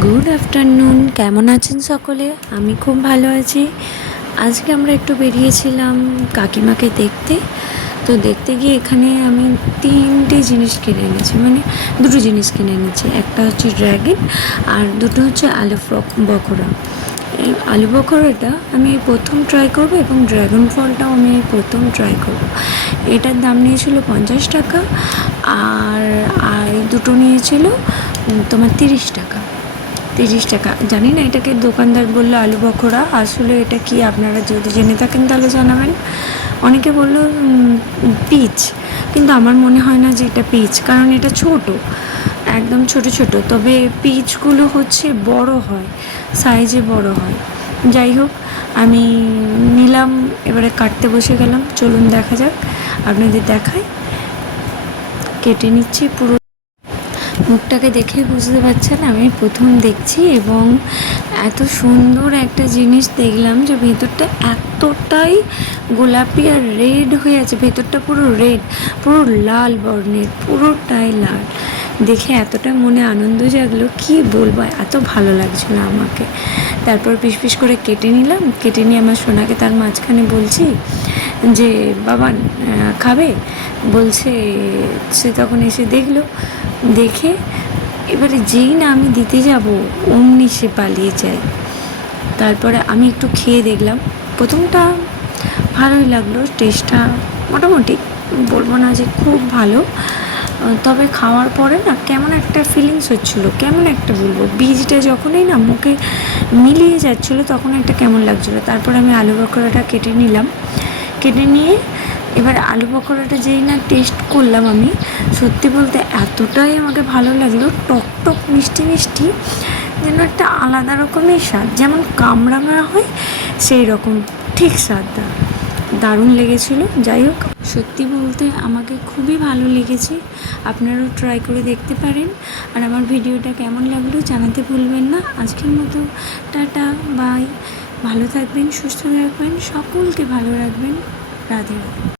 Good afternoon, কেমন আছেন সকলে? আমি খুব ভালো আছি। আজকে আমরা একটু বেরিয়েছিলাম কাকিমাকে দেখতে। তো দেখতে গিয়ে এখানে আমি তিনটে জিনিস কিনে এনেছি, মানে দুটো জিনিস কিনে এনেছি। একটা হচ্ছে ড্র্যাগন আর দুটো হচ্ছে আলু বখরা। এই আলু বখরাটা আমি প্রথম ট্রাই করব এবং ড্রাগন ফলটাও আমি প্রথম ট্রাই করব। এটার দাম নিয়েছিল 50 টাকা, আর এই দুটো নিয়েছিল তোমার 30 টাকা। 30 টাকা। জানি না এটাকে দোকানদার বললো আলু বখরা, আসলে এটা কি আপনারা যদি জেনে থাকেন তাহলে জানাবেন। অনেকে বললো পিচ, কিন্তু আমার মনে হয় না যে এটা পিচ, কারণ এটা ছোট, একদম ছোট ছোট। তবে পিচগুলো হচ্ছে বড় হয়, সাইজে বড় হয়। যাই হোক, আমি নিলাম, এবারে কাটতে বসে গেলাম। চলুন দেখা যাক, আপনাদের দেখাই। কেটে নিচ্ছি। পুরো মুখটাকে দেখে বুঝতে পারছেন আমি প্রথম দেখছি, এবং এত সুন্দর একটা জিনিস দেখলাম যে ভেতরটা এতটাই গোলাপি আর রেড হয়ে আছে। ভেতরটা পুরো রেড, পুরো লাল বর্ণের, পুরোটাই লাল। দেখে এতটা মনে আনন্দ জাগলো, কি বলবো, এত ভালো লাগছিল আমাকে। তারপর পিস পিস করে কেটে নিলাম। কেটে নিয়ে আমার সোনাকে তার মাঝখানে বলছি যে বাবা খাবে, বলছে। সে তখন এসে দেখলো, দেখে এবারে যেই না আমি দিতে যাব অমনি সে পালিয়ে যায়। তারপরে আমি একটু খেয়ে দেখলাম। প্রথমটা ভালোই লাগলো, টেস্টটা মোটামুটি, বলবো না যে খুব ভালো। তবে খাওয়ার পরে না কেমন একটা ফিলিংস হচ্ছিলো, কেমন একটা বলবো, বীজটা যখনই না মুখে মিলিয়ে যাচ্ছিলো তখন একটা কেমন লাগছিলো। তারপর আমি আলু বখরাটা কেটে নিলাম। কেটে নিয়ে এবার আলু পকোড়াটা যেই না টেস্ট করলাম আমি, সত্যি বলতে এতটাই আমাকে ভালো লাগলো, টক টক মিষ্টি মিষ্টি, যেন একটা আলাদা রকমের স্বাদ, যেমন কামরাঙা হয় সেই রকম ঠিক স্বাদটা, দারুণ লেগেছিলো। যাই হোক, সত্যি বলতে আমাকে খুবই ভালো লেগেছে। আপনারাও ট্রাই করে দেখতে পারেন। আর আমার ভিডিওটা কেমন লাগলো জানাতে ভুলবেন না। আজকের মতো টাটা, বাই। ভালো থাকবেন, সুস্থ থাকবেন, সকলকে ভালো রাখবেন। রাধে রাধে।